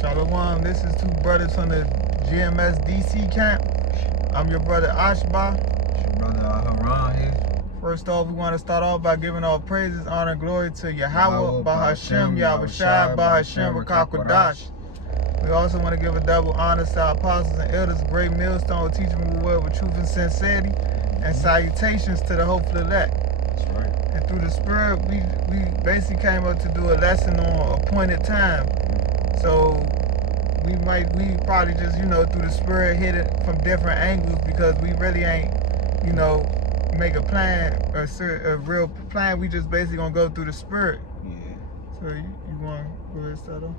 Shalom, this is two brothers from the GMS DC camp. I'm your brother Ashba. It's your brother Haran here. First off, we want to start off by giving all praises, honor, and glory to Yahweh, Bahashem, Yahushua, Bahashem, Rakakwadash. We also want to give a double honor to our apostles and elders, great millstone, teaching the word with truth and sincerity, and salutations to the hopeful elect. That's right. And through the Spirit, we basically came up to do a lesson on appointed time. So we probably just, through the Spirit hit it from different angles because we really ain't, make a plan, a real plan. We just basically gonna go through the Spirit. Yeah. So you want to go ahead and start off?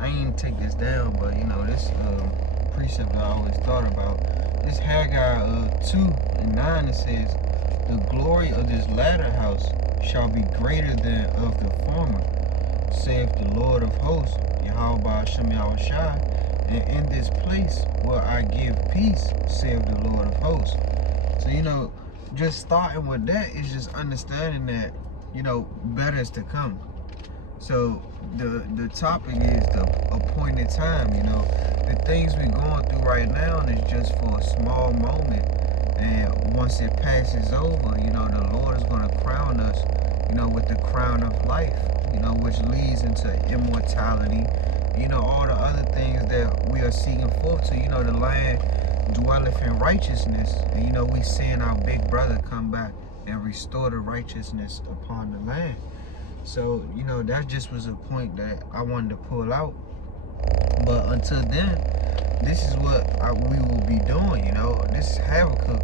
I ain't take this down, but this precept I always thought about. This Haggai 2:9, it says, "The glory of this latter house shall be greater than of the former, saith the Lord of hosts, Yahweh Hashem Yahushua, and in this place will I give peace, saith the Lord of hosts." So, just starting with that is just understanding that, better is to come. So the topic is the appointed time. The things we're going through right now is just for a small moment, and once it passes over, the Lord is going to crown us, with the crown of life, which leads into immortality, all the other things that we are seeking forth to. The land dwelleth in righteousness, and we seeing our big brother come back and restore the righteousness upon the land. So, that just was a point that I wanted to pull out. But until then, this is what we will be doing, This is Habakkuk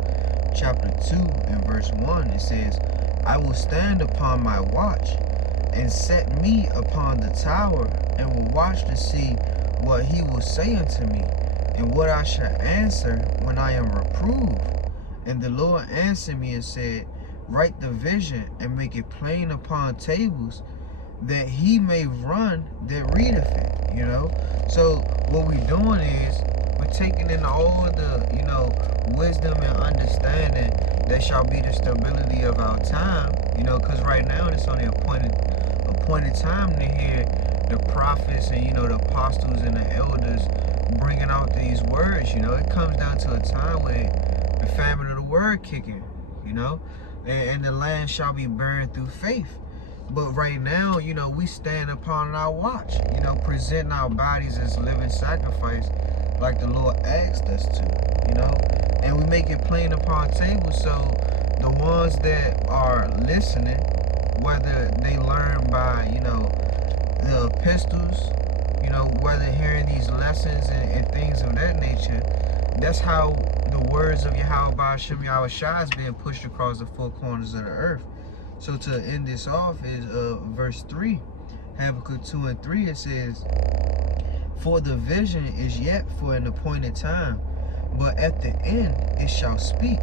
chapter 2 and verse 1. It says, "I will stand upon my watch and set me upon the tower and will watch to see what he will say unto me and what I shall answer when I am reproved. And the Lord answered me and said, Write the vision and make it plain upon tables, that he may run that readeth it." So what we're doing is we're taking in all the wisdom and understanding that shall be the stability of our time. Because right now it's only appointed time to hear the prophets and the apostles and the elders bringing out these words. It comes down to a time where the famine of the word kicking. And the land shall be burned through faith. But right now, we stand upon our watch, presenting our bodies as living sacrifice like the Lord asked us to, and we make it plain upon tables so the ones that are listening, whether they learn by, the epistles, whether hearing these lessons and things of that nature, that's how the words of Yahweh Hashem Yahushua is being pushed across the four corners of the earth. So to end this off is verse 3, Habakkuk 2 and 3. It says, "For the vision is yet for an appointed time, but at the end it shall speak."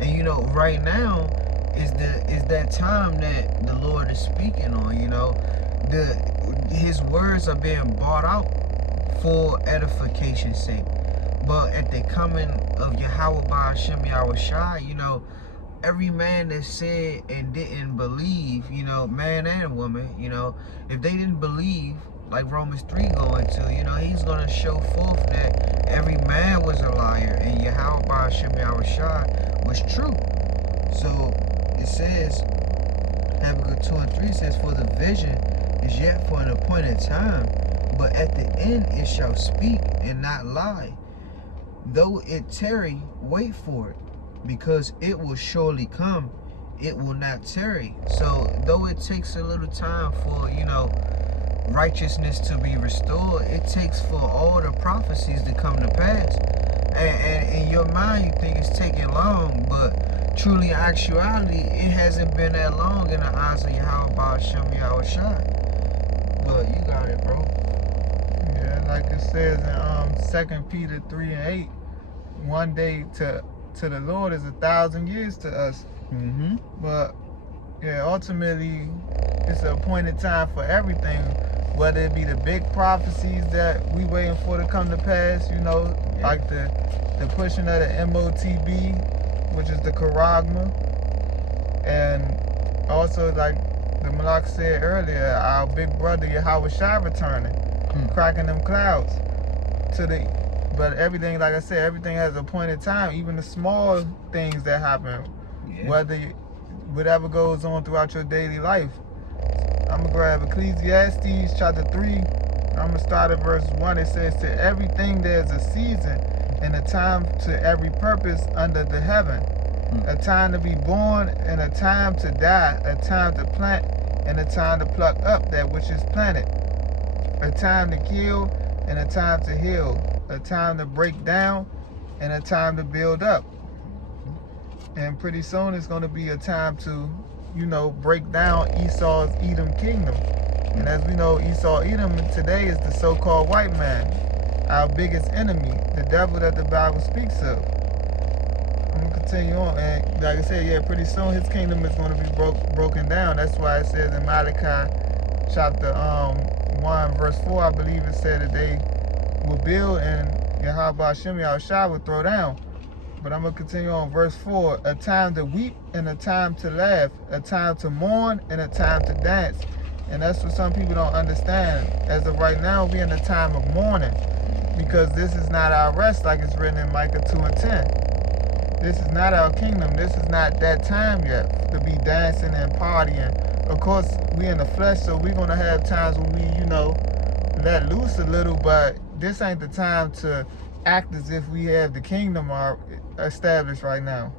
And right now is that time that the Lord is speaking on. His words are being brought out for edification's sake. But at the coming of Yahweh Hashem Yahushua, every man that said and didn't believe, man and woman, if they didn't believe, like Romans 3 going to, he's going to show forth that every man was a liar and Yahweh Hashem Yahushua was true. So it says, Habakkuk 2 and 3 says, "For the vision is yet for an appointed time, but at the end it shall speak and not lie. Though it tarry, wait for it, because it will surely come, it will not tarry." So though it takes a little time for, righteousness to be restored, it takes for all the prophecies to come to pass. And in your mind, you think it's taking long, but truly in actuality, it hasn't been that long in the eyes of Yahweh Hashem Yahushua. But you got it, bro. Yeah, like it says in 2 Peter 3 and 8, one day to the Lord is 1,000 years to us. But yeah, ultimately it's an appointed time for everything, whether it be the big prophecies that we waiting for to come to pass, like the pushing of the MOTB, which is the Charagma, and also like the Malak said earlier, our big brother Yahweh Shai returning, cracking them clouds to the. But everything, like I said, everything has a appointed time. Even the small things that happen, whatever goes on throughout your daily life. I'm gonna grab Ecclesiastes chapter 3. I'm gonna start at verse 1. It says, "To everything there's a season, and a time to every purpose under the heaven. A time to be born, and a time to die. A time to plant, and a time to pluck up that which is planted. A time to kill, and a time to heal. A time to break down, and a time to build up." And pretty soon it's going to be a time to, break down Esau's Edom kingdom. And as we know, Esau Edom today is the so-called white man, our biggest enemy, the devil that the Bible speaks of. I'm going to continue on. And like I said, pretty soon his kingdom is going to be broken down. That's why it says in Malachi chapter 1, verse 4, I believe it said that they will build and Yahweh Hashem Yahushua will throw down. But I'm going to continue on verse 4. A time to weep and a time to laugh. A time to mourn and a time to dance. And that's what some people don't understand. As of right now, we're in a time of mourning. Because this is not our rest like it's written in Micah 2 and 10. This is not our kingdom. This is not that time yet to be dancing and partying. Of course, we in the flesh, so we're going to have times when we, let loose a little. But this ain't the time to act as if we have the kingdom established right now.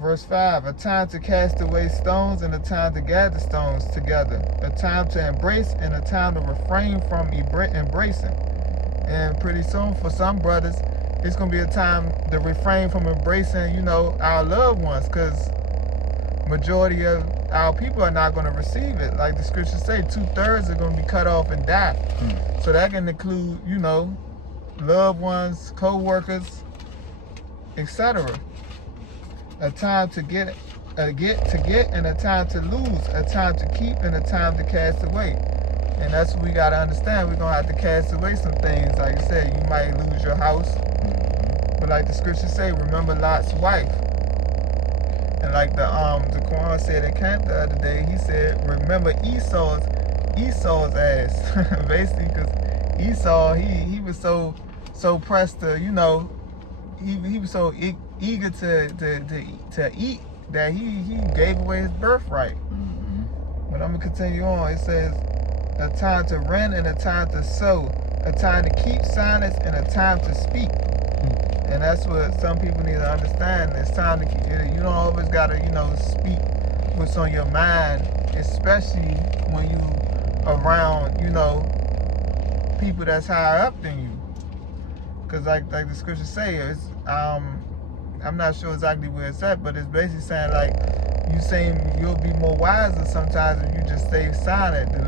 Verse 5, a time to cast away stones and a time to gather stones together. A time to embrace and a time to refrain from embracing. And pretty soon for some brothers, it's going to be a time to refrain from embracing, our loved ones, because majority of our people are not going to receive it. Like the scriptures say, 2/3 are going to be cut off and die. So that can include, loved ones, co-workers, etc. A time to get and a time to lose, a time to keep and a time to cast away. And that's what we got to understand. We're going to have to cast away some things. Like I said, you might lose your house. But like the scriptures say, remember Lot's wife. And like the Quran said in camp the other day, he said, remember Esau's ass. Basically, because Esau, he was so pressed to, he was so eager to eat that he gave away his birthright. But I'm going to continue on. It says, a time to rend and a time to sow, a time to keep silence and a time to speak. And that's what some people need to understand. It's time to keep, you don't always got to, speak what's on your mind, especially when you around, people that's higher up than you. Because like the scriptures say, it's, I'm not sure exactly where it's at, but it's basically saying like, you saying you'll be more wiser sometimes if you just stay silent. The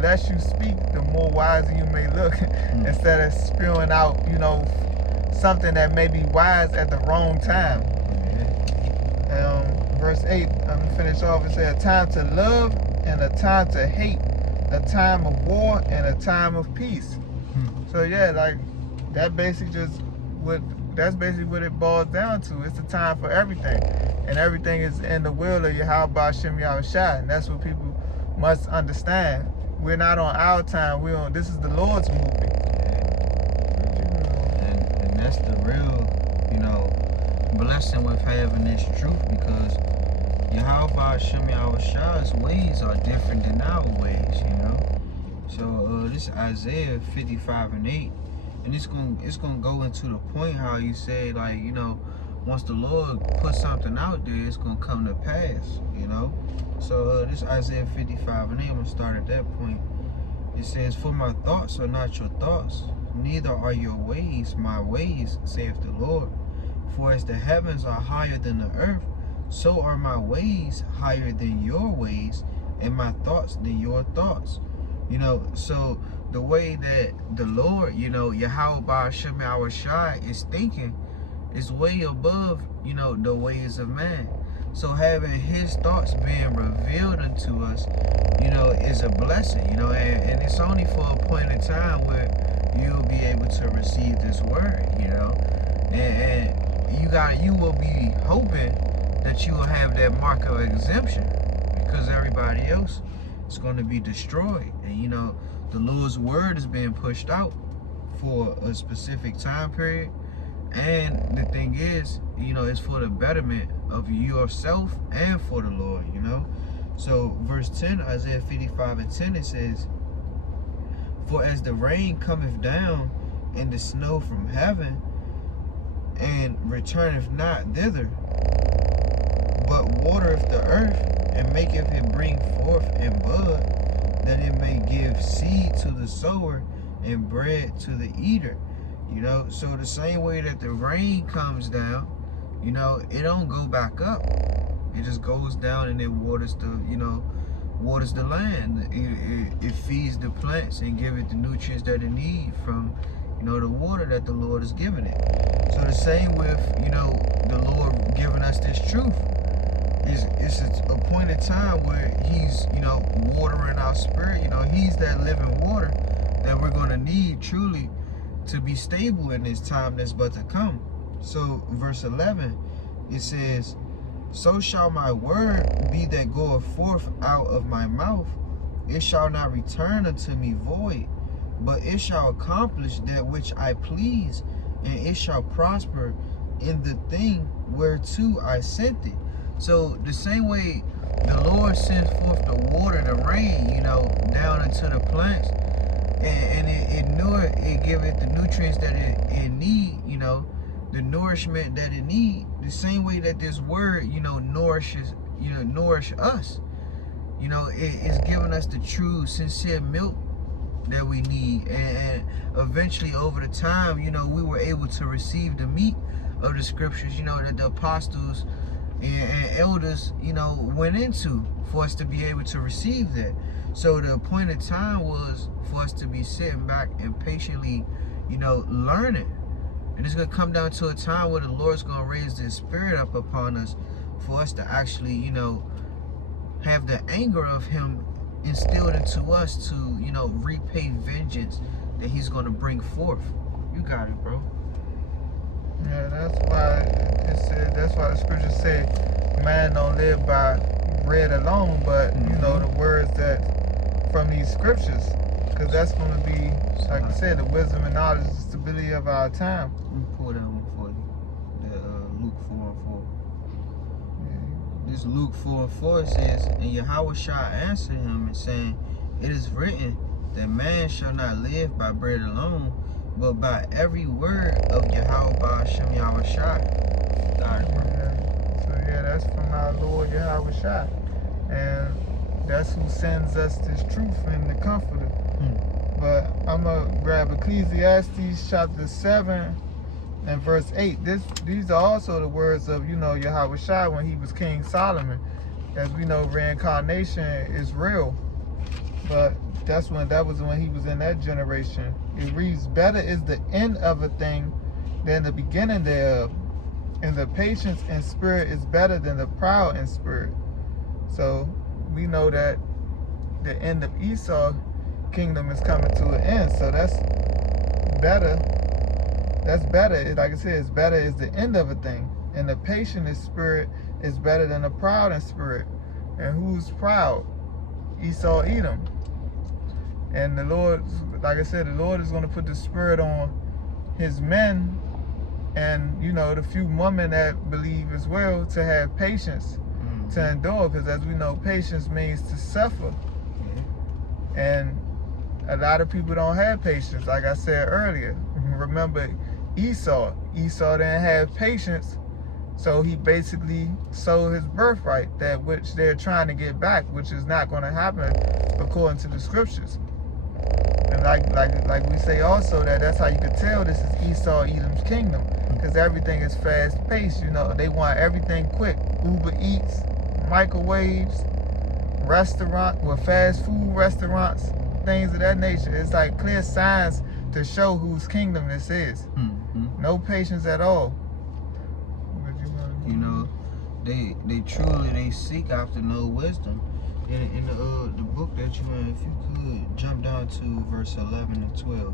less you speak, the more wiser you may look. Instead of spewing out, something that may be wise at the wrong time. Verse 8, I'm going to finish off. It says, a time to love and a time to hate, a time of war and a time of peace. So yeah, like that's basically what it boils down to. It's a time for everything. And everything is in the will of Yahweh Hashem Yahushua. And that's what people must understand. We're not on our time. This is the Lord's movie. And that's the real, blessing with having this truth, because Yahweh Hashem Yahushua's ways are different than our ways, So this is Isaiah 55 and 8. And it's gonna go into the point how you say, like, once the Lord puts something out there, it's gonna come to pass, So this Isaiah 55 and 8, I'm gonna start at that point. It says, for my thoughts are not your thoughts, neither are your ways my ways, saith the Lord. For as the heavens are higher than the earth, so are my ways higher than your ways, and my thoughts than your thoughts. So the way that the Lord, Yahweh Hashem Yahushua is thinking is way above, the ways of man. So having his thoughts being revealed unto us, is a blessing, and it's only for a point in time where you'll be able to receive this word, and you will be hoping that you will have that mark of exemption, because everybody else is going to be destroyed. And you know, the Lord's word is being pushed out for a specific time period. And the thing is, you know, it's for the betterment of yourself and for the Lord, you know. So verse 10, Isaiah 55:10, it says, "For as the rain cometh down and the snow from heaven, and returneth not thither, but watereth the earth, and maketh it bring forth and bud, that it may give seed to the sower and bread to the eater." You know, so the same way that the rain comes down, you know, it don't go back up. It just goes down and it waters the, you know, waters the land. It feeds the plants and give it the nutrients that it needs from, you know, the water that the Lord is giving it. So the same with, you know, the Lord giving us this truth. It's a point in time where he's, you know, watering our spirit. You know, he's that living water that we're going to need truly to be stable in this time that's but to come. So verse 11, it says, "So shall my word be that goeth forth out of my mouth. It shall not return unto me void, but it shall accomplish that which I please, and it shall prosper in the thing whereto I sent it." So the same way the Lord sends forth the water, the rain, you know, down into the plants, and it give it the nutrients that it need, you know, the nourishment that it need. The same way that this word, you know, nourishes, you know, nourish us. You know, it's giving us the true, sincere milk that we need. And eventually, over the time, you know, we were able to receive the meat of the scriptures, you know, that the apostles and elders, you know, went into for us to be able to receive that. So the point of time was for us to be sitting back and patiently, you know, learning. And it's going to come down to a time where the Lord's going to raise His Spirit up upon us for us to actually, you know, have the anger of Him instilled into us to, you know, repay vengeance that He's going to bring forth. You got it, bro. Yeah, that's why the scripture said, "Man don't live by bread alone," but you know, the words that from these scriptures, because that's going to be, like I said, the wisdom and knowledge and stability of our time. Let me pull that one for you. The Luke 4:4. Yeah. This Luke 4:4 says, "And Yahushua answered him and saying, It is written that man shall not live by bread alone, but by every word of Yahweh Hashem Yahushua." So yeah, that's from our Lord Yahushua, and that's who sends us this truth and the Comforter. But I'm gonna grab Ecclesiastes chapter 7 and verse 8. These are also the words of, you know, Yahushua when he was King Solomon. As we know, reincarnation is real, but that was when he was in that generation. It reads, "Better is the end of a thing than the beginning thereof, and the patience in spirit is better than the proud in spirit." So we know that the end of Esau kingdom is coming to an end. So that's better. That's better. Like I said, it's better is the end of a thing. And the patient in spirit is better than the proud in spirit. And who's proud? Esau, Edom. And the Lord, like I said, the Lord is going to put the spirit on his men and, you know, the few women that believe as well to have patience, to endure, because as we know, patience means to suffer. And a lot of people don't have patience, like I said earlier. Remember Esau. Esau didn't have patience, so he basically sold his birthright, that which they're trying to get back, which is not going to happen according to the scriptures. And like we say also, that's how you could tell this is Esau, Edom's kingdom, because everything is fast paced. You know, they want everything quick. Uber Eats, microwaves, fast food restaurants, things of that nature. It's like clear signs to show whose kingdom this is. No patience at all. You know, they truly seek after no wisdom. In the book that you in, if you could jump down to verse 11 and 12.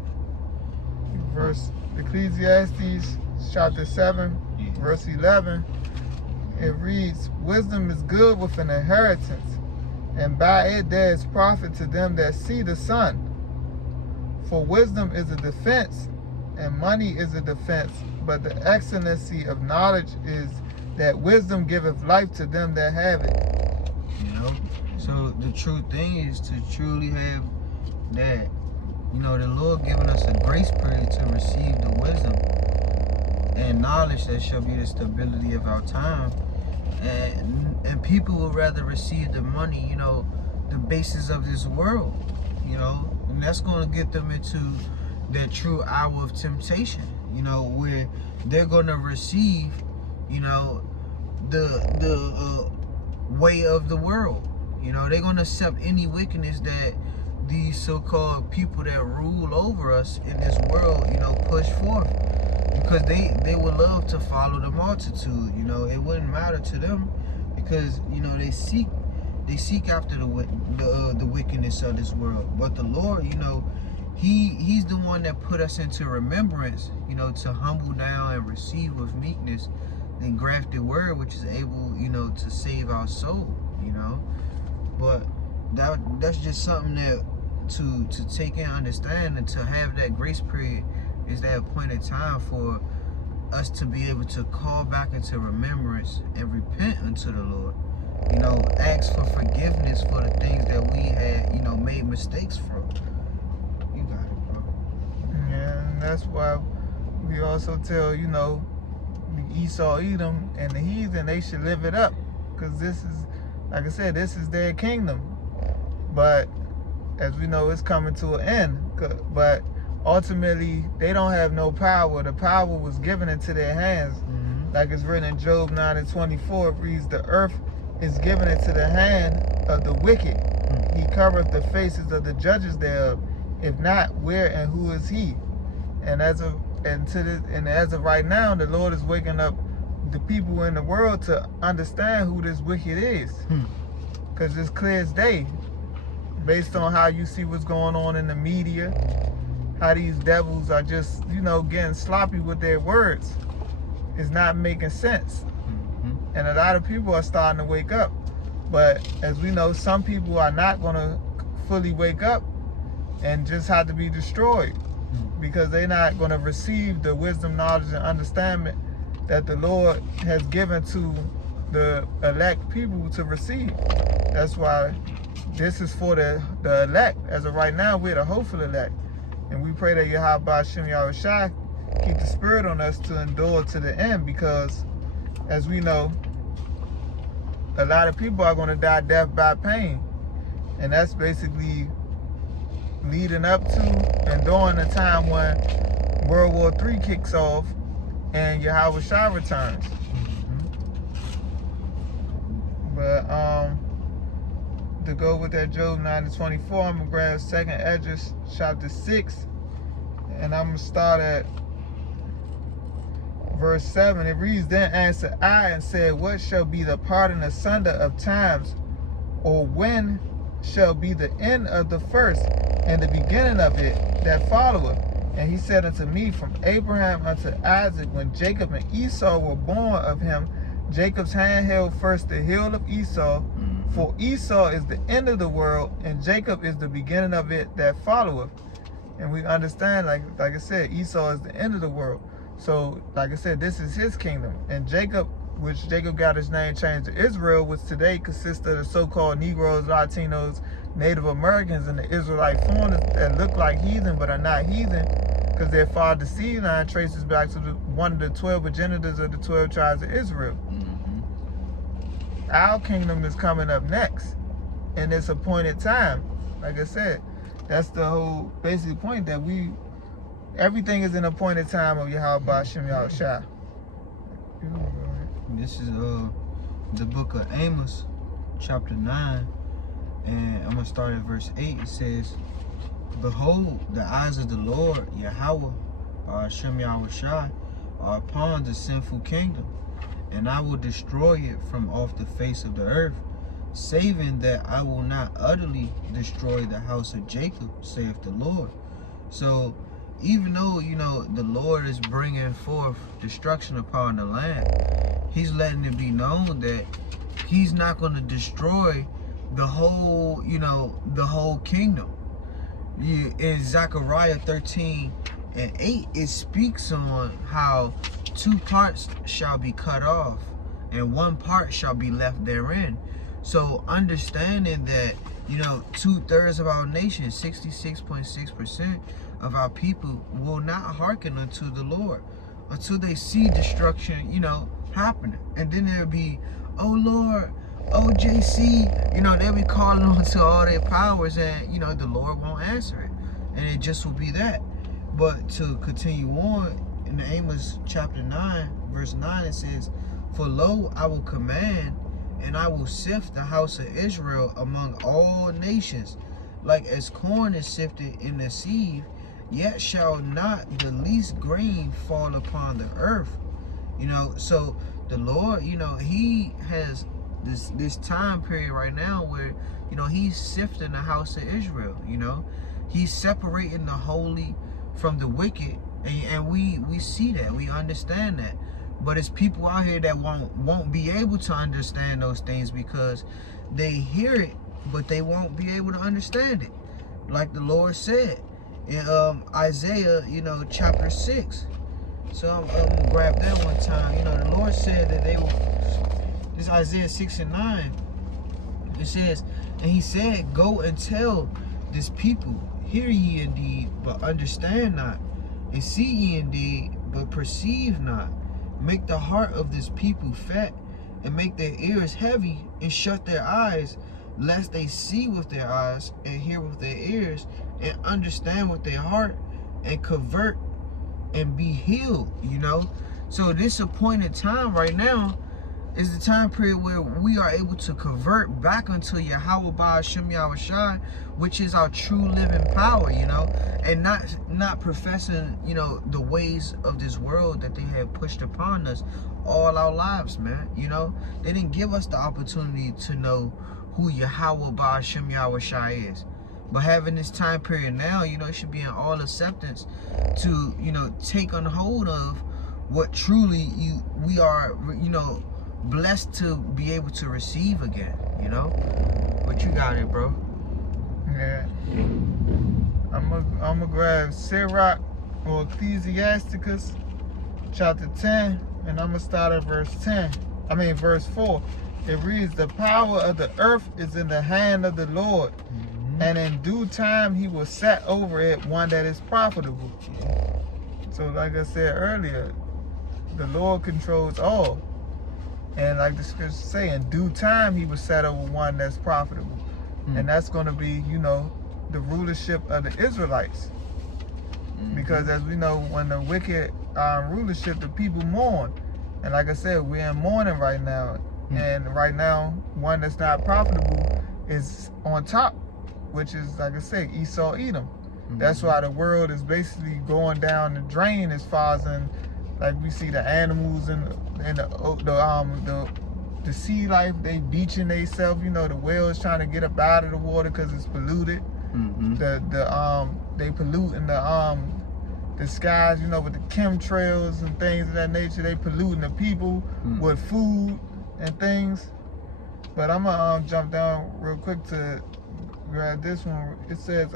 Verse Ecclesiastes chapter 7, verse 11. It reads, "Wisdom is good with an inheritance, and by it there is profit to them that see the sun. For wisdom is a defense, and money is a defense, but the excellency of knowledge is that wisdom giveth life to them that have it. You know? So the true thing is to truly have that, you know, the Lord giving us a grace period to receive the wisdom and knowledge that shall be the stability of our time. And people will rather receive the money, you know, the basis of this world, you know, and that's going to get them into that true hour of temptation, you know, where they're going to receive, you know, the way of the world. You know, they're going to accept any wickedness that these so-called people that rule over us in this world, you know, push forth. Because they would love to follow the multitude, you know. It wouldn't matter to them because, you know, they seek after the wickedness of this world. But the Lord, you know, He's the one that put us into remembrance, you know, to humble down and receive with meekness the engrafted word, which is able, you know, to save our soul, you know. But that's just something that to take and understand, and to have that grace period is that appointed time for us to be able to call back into remembrance and repent unto the Lord. You know, ask for forgiveness for the things that we had, you know, made mistakes from. You got it, bro. Yeah, and that's why we also tell, you know, Esau, Edom, and the heathen, they should live it up. Because this is, like I said, this is their kingdom. But as we know, it's coming to an end. But ultimately, they don't have no power. The power was given into their hands. Mm-hmm. Like it's written in Job 9:24, it reads, the earth is given into the hand of the wicked. Mm-hmm. He covereth the faces of the judges thereof. If not, where and who is he? And as of right now, the Lord is waking up the people in the world to understand who this wicked is. Because it's clear as day, based on how you see what's going on in the media, how these devils are just, you know, getting sloppy with their words. It's not making sense. Mm-hmm. And a lot of people are starting to wake up. But as we know, some people are not going to fully wake up and just have to be destroyed, because they're not going to receive the wisdom, knowledge, and understanding that the Lord has given to the elect people to receive. That's why this is for the elect. As of right now, we're the hopeful elect. And we pray that Yahweh Shem Yahushua keep the spirit on us to endure to the end, because as we know, a lot of people are going to die death by pain. And that's basically leading up to and during the time when World War III kicks off and Yahweh Shai returns. But to go with that Job 9:24, I'm gonna grab 2nd Esdras chapter 6, and I'm gonna start at verse 7. It reads, then answered I and said, what shall be the parting asunder of times, or when shall be the end of the first and the beginning of it that followeth? And he said unto me, from Abraham unto Isaac, when Jacob and Esau were born of him, Jacob's hand held first the heel of Esau, for Esau is the end of the world, and Jacob is the beginning of it that followeth. And we understand, like I said, Esau is the end of the world. So, like I said, this is his kingdom. And Jacob, which Jacob got his name changed to Israel, which today consists of the so-called Negroes, Latinos, Native Americans, and the Israelite foreigners that look like heathen but are not heathen, because their father's seed line traces back to one of the 12 progenitors of the 12 tribes of Israel. Our kingdom is coming up next in this appointed time. Like I said, that's the whole basic point, that everything is an appointed time of Yahweh Shem Yahushua. This is the book of Amos, chapter 9, and I'm going to start at verse 8. It says, behold, the eyes of the Lord, Yahweh, Shem Yahushua, are upon the sinful kingdom, and I will destroy it from off the face of the earth, saving that I will not utterly destroy the house of Jacob, saith the Lord. So, even though, you know, the Lord is bringing forth destruction upon the land, he's letting it be known that he's not going to destroy the whole, the whole kingdom. In Zechariah 13:8, it speaks on how 2 parts shall be cut off and 1 part shall be left therein. So understanding that, 2/3 of our nation, 66.6% of our people, will not hearken unto the Lord until they see destruction, happening. And then there'll be, oh Lord, OJC, they'll be calling on to all their powers, and the Lord won't answer it, and it just will be that. But to continue on, in the Amos chapter 9 verse 9, it says, for lo, I will command, and I will sift the house of Israel among all nations, like as corn is sifted in the sieve, yet shall not the least grain fall upon the earth. So the Lord, he has this time period right now where, he's sifting the house of Israel. He's separating the holy from the wicked, and we see that, we understand that. But it's people out here that won't be able to understand those things, because they hear it, but they won't be able to understand it. Like the Lord said in Isaiah, chapter 6. So I'm gonna grab that one time. The Lord said that they will. This Isaiah 6:9. It says, and he said, go and tell this people, hear ye indeed, but understand not, and see ye indeed, but perceive not. Make the heart of this people fat, and make their ears heavy, and shut their eyes, lest they see with their eyes, and hear with their ears, and understand with their heart, and convert, and be healed. So this appointed time right now is the time period where we are able to convert back unto Yahweh Ba'ashem Yahushai, which is our true living power, and not professing, the ways of this world that they have pushed upon us all our lives, man. They didn't give us the opportunity to know who Yahweh Ba'ashem Yahushai is. But having this time period now, it should be in all acceptance to, take on hold of what truly we are, blessed to be able to receive again, But you got it, bro. Yeah. I'm gonna grab Sirach or Ecclesiasticus chapter 10, and I'm gonna start at verse 4. It reads, the power of the earth is in the hand of the Lord, and in due time he will set over it one that is profitable. So like I said earlier, the Lord controls all. And like the scriptures say, in due time he will set over one that's profitable. And that's going to be, the rulership of the Israelites. Because as we know, when the wicked rulership, the people mourn. And like I said, we're in mourning right now. And right now, one that's not profitable is on top, which is, like I say, Esau Edom. That's why the world is basically going down the drain as far as like we see the animals and the sea life, they beaching themselves. The whales trying to get up out of the water because it's polluted. They polluting the skies, with the chemtrails and things of that nature. They polluting the people with food and things. But I'm gonna jump down real quick to grab this one. It says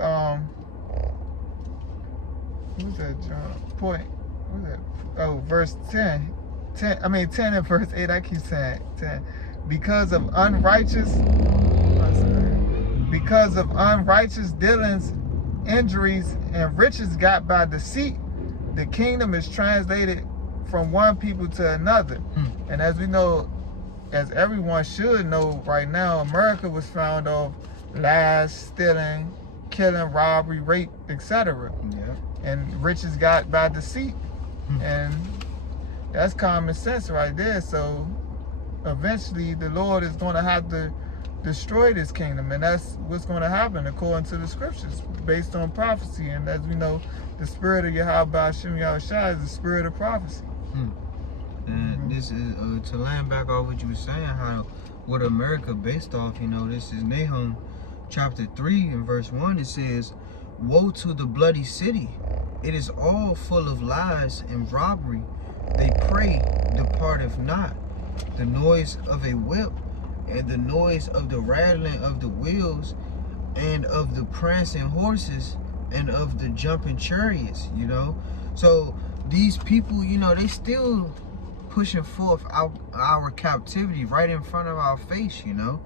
who's that, John? Point. What's that? Oh, verse 10 and verse 8. I keep saying 10. Because of unrighteous dealings, injuries, and riches got by deceit, the kingdom is translated from one people to another. And as we know, as everyone should know right now, America was found off lies, stealing, killing, robbery, rape, etc. And riches got by deceit. And that's common sense right there. So eventually the Lord is going to have to destroy this kingdom, and that's what's going to happen according to the scriptures, based on prophecy. And as we know, the spirit of Yahweh Ba'ashem Yahushai is the spirit of prophecy. And this is to land back off what you were saying, how what America based off, this is Nahum chapter 3 and verse 1. It says, woe to the bloody city, it is all full of lies and robbery. They pray, departeth not. The noise of a whip and the noise of the rattling of the wheels, and of the prancing horses, and of the jumping chariots, you know. So these people, you know, they still pushing forth our captivity right in front of our face, you know.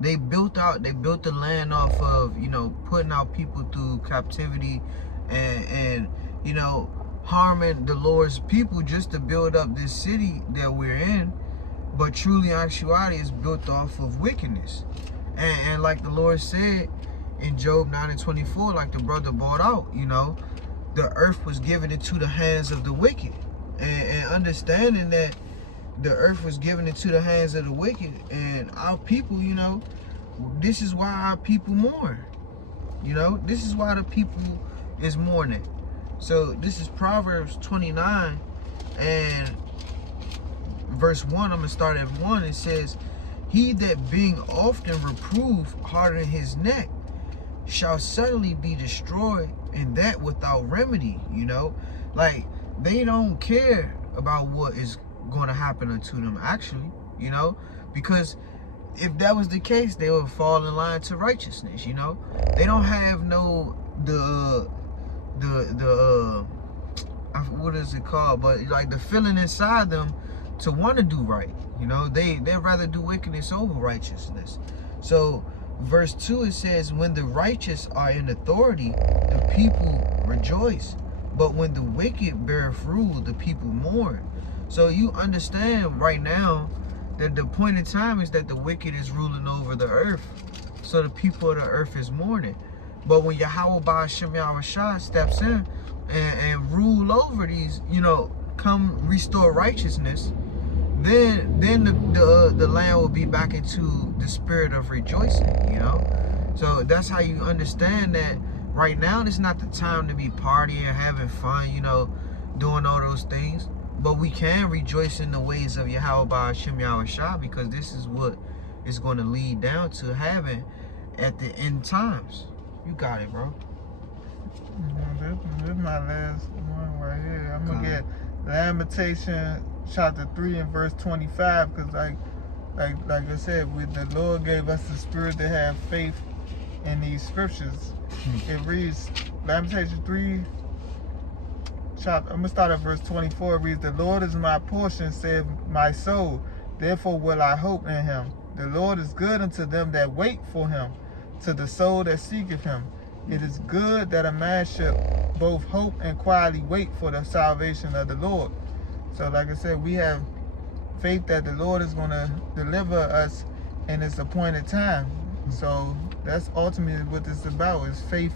They built the land off of, you know, putting out people through captivity and you know, harming the Lord's people just to build up this city that we're in. But truly, actuality is built off of wickedness. And like the Lord said in Job 9:24, like the brother brought out, you know, the earth was given into the hands of the wicked. And understanding that the earth was given into the hands of the wicked, and our people, you know, this is why our people mourn. You know, this is why the people is mourning. So this is Proverbs 29 and verse 1. I'm gonna start at 1. It says, he that being often reproved harden his neck shall suddenly be destroyed, and that without remedy. You know, like they don't care about what is going to happen unto them, actually, you know, because if that was the case, they would fall in line to righteousness. You know, they don't have no what is it called, but like the feeling inside them to want to do right. You know, they'd rather do wickedness over righteousness. So verse 2, it says, when the righteous are in authority, the people rejoice, but when the wicked beareth rule, the people mourn. So you understand right now that the point in time is that the wicked is ruling over the earth, so the people of the earth is mourning. But when Yahweh Ba'ashem Yahushua steps in and rule over these, you know, come restore righteousness, then the land will be back into the spirit of rejoicing, you know. So that's how you understand that right now it's not the time to be partying, having fun, you know, doing all those things. But we can rejoice in the ways of Yahweh Ba'ashem Yahushua, because this is what is going to lead down to having at the end times. You got it, bro. This is my last one right here. I'm going to get Lamentation chapter 3 and verse 25, because like I said, the Lord gave us the spirit to have faith in these scriptures. It reads, Lamentation 3, I'm going to start at verse 24. It reads, the Lord is my portion, saith my soul, therefore will I hope in him. The Lord is good unto them that wait for him, to the soul that seeketh him. It is good that a man should both hope and quietly wait for the salvation of the Lord. So like I said, we have faith that the Lord is going to deliver us in its appointed time. So that's ultimately what this is about, is faith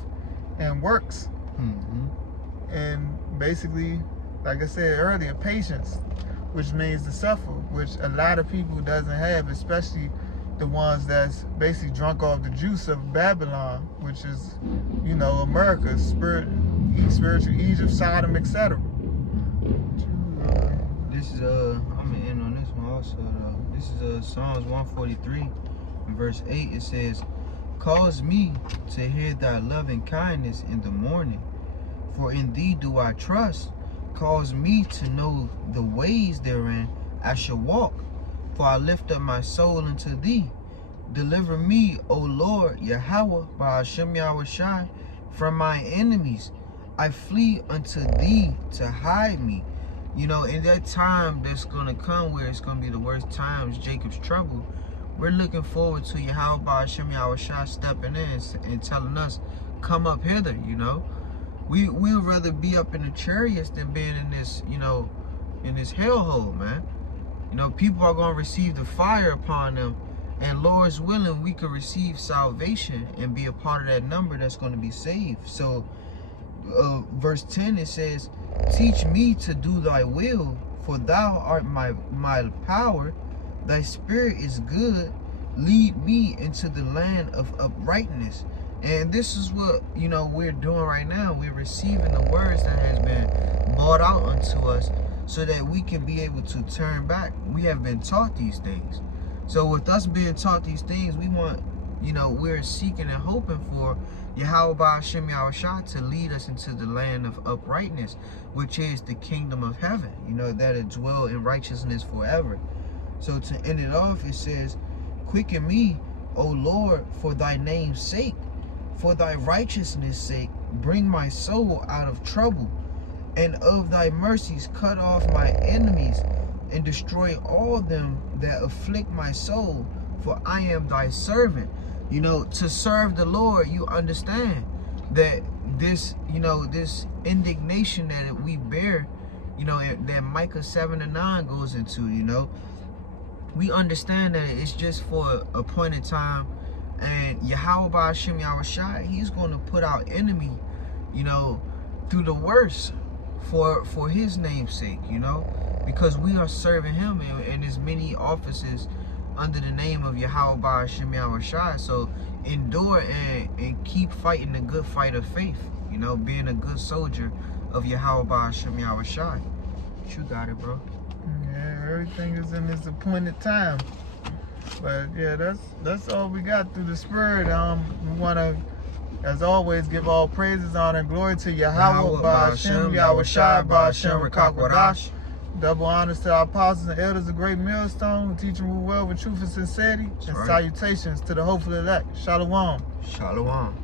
and works. And basically, like I said earlier, patience, which means to suffer, which a lot of people doesn't have, especially the ones that's basically drunk off the juice of Babylon, which is, you know, America, spiritual Egypt, Sodom, etc. This is I'm gonna end on this one also though. This is Psalms 143 verse 8. It says, cause me to hear thy loving kindness in the morning, for in thee do I trust. Cause me to know the ways therein I shall walk, for I lift up my soul unto thee. Deliver me, O Lord, Yahweh, Ba'ashem Yahushua, from my enemies. I flee unto thee to hide me. You know, in that time that's going to come where it's going to be the worst times, Jacob's trouble, we're looking forward to Yahweh Ba'ashem Yahushua stepping in and telling us, come up hither, you know. We'd rather be up in the chariots than being in this, you know, in this hellhole, man. You know, people are going to receive the fire upon them, and Lord's willing, we could receive salvation and be a part of that number that's going to be saved. So verse 10, it says, teach me to do thy will, for thou art my power. Thy spirit is good. Lead me into the land of uprightness. And this is what, you know, we're doing right now. We're receiving the words that has been brought out unto us, so that we can be able to turn back. We have been taught these things. So with us being taught these things, we want, you know, we're seeking and hoping for Yahweh Ba'ashem Yahushua to lead us into the land of uprightness, which is the kingdom of heaven, you know, that it dwell in righteousness forever. So to end it off, it says, Quicken me, O Lord, for thy name's sake. For thy righteousness' sake, bring my soul out of trouble. And of thy mercies cut off my enemies, and destroy all them that afflict my soul. For I am thy servant. You know, to serve the Lord, you understand that this, you know, this indignation that we bear, you know, that Micah 7:9 goes into, you know, we understand that it's just for a appointed time. And Yahweh Ba'ashem Yahushai, he's going to put our enemy, you know, through the worst for his name's sake, you know, because we are serving him in as many offices under the name of Yahweh Ba'ashem Yahushai. So endure and keep fighting the good fight of faith, you know, being a good soldier of Yahweh Ba'ashem Yahushai. You got it, bro. Yeah, everything is in its appointed time. But yeah, that's all we got through the Spirit. We want to, as always, give all praises, honor, and glory to Yahweh Ba'ashem Yahushai Ba'ashem Rakakwadash. Double honors to our apostles and elders of Great Millstone, who teach and rule well with truth and sincerity. And salutations to the hopeful elect. Shalom. Shalom.